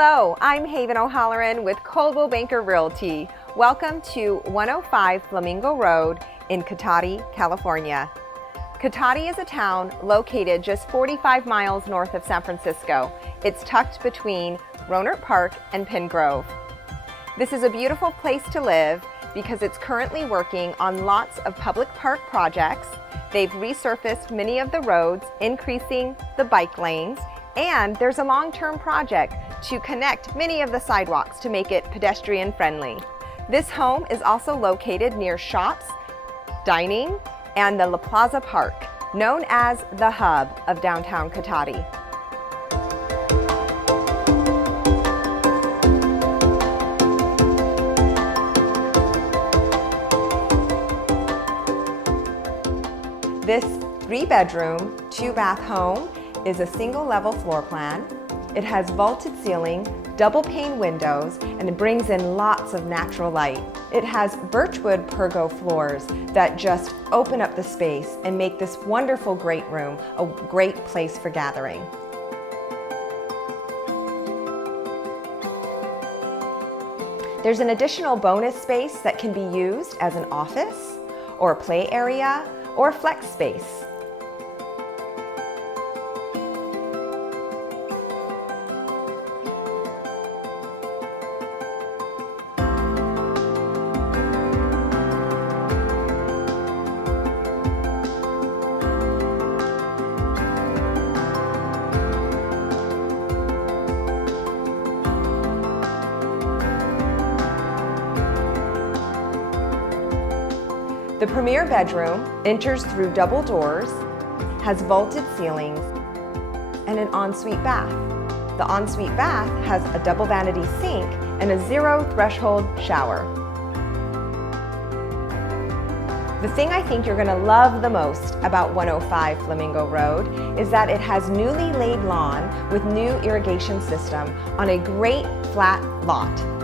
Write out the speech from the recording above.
Hello, I'm Haven O'Halloran with Coldwell Banker Realty. Welcome to 105 Flamingo Road in Cotati, California. Cotati is a town located just 45 miles north of San Francisco. It's tucked between Rohnert Park and Penngrove. This is a beautiful place to live because it's currently working on lots of public park projects. They've resurfaced many of the roads, increasing the bike lanes, and there's a long-term project to connect many of the sidewalks to make it pedestrian friendly. This home is also located near shops, dining, and the Plaza Park, known as the hub of downtown Cotati. This 3-bedroom, 2-bath home is a single-level floor plan. It has vaulted ceiling, double-pane windows, and it brings in lots of natural light. It has birchwood pergo floors that just open up the space and make this wonderful great room a great place for gathering. There's an additional bonus space that can be used as an office or a play area or flex space. The premier bedroom enters through double doors, has vaulted ceilings, and an ensuite bath. The ensuite bath has a double vanity sink and a zero-threshold shower. The thing I think you're going to love the most about 105 Flamingo Road is that it has newly laid lawn with new irrigation system on a great flat lot.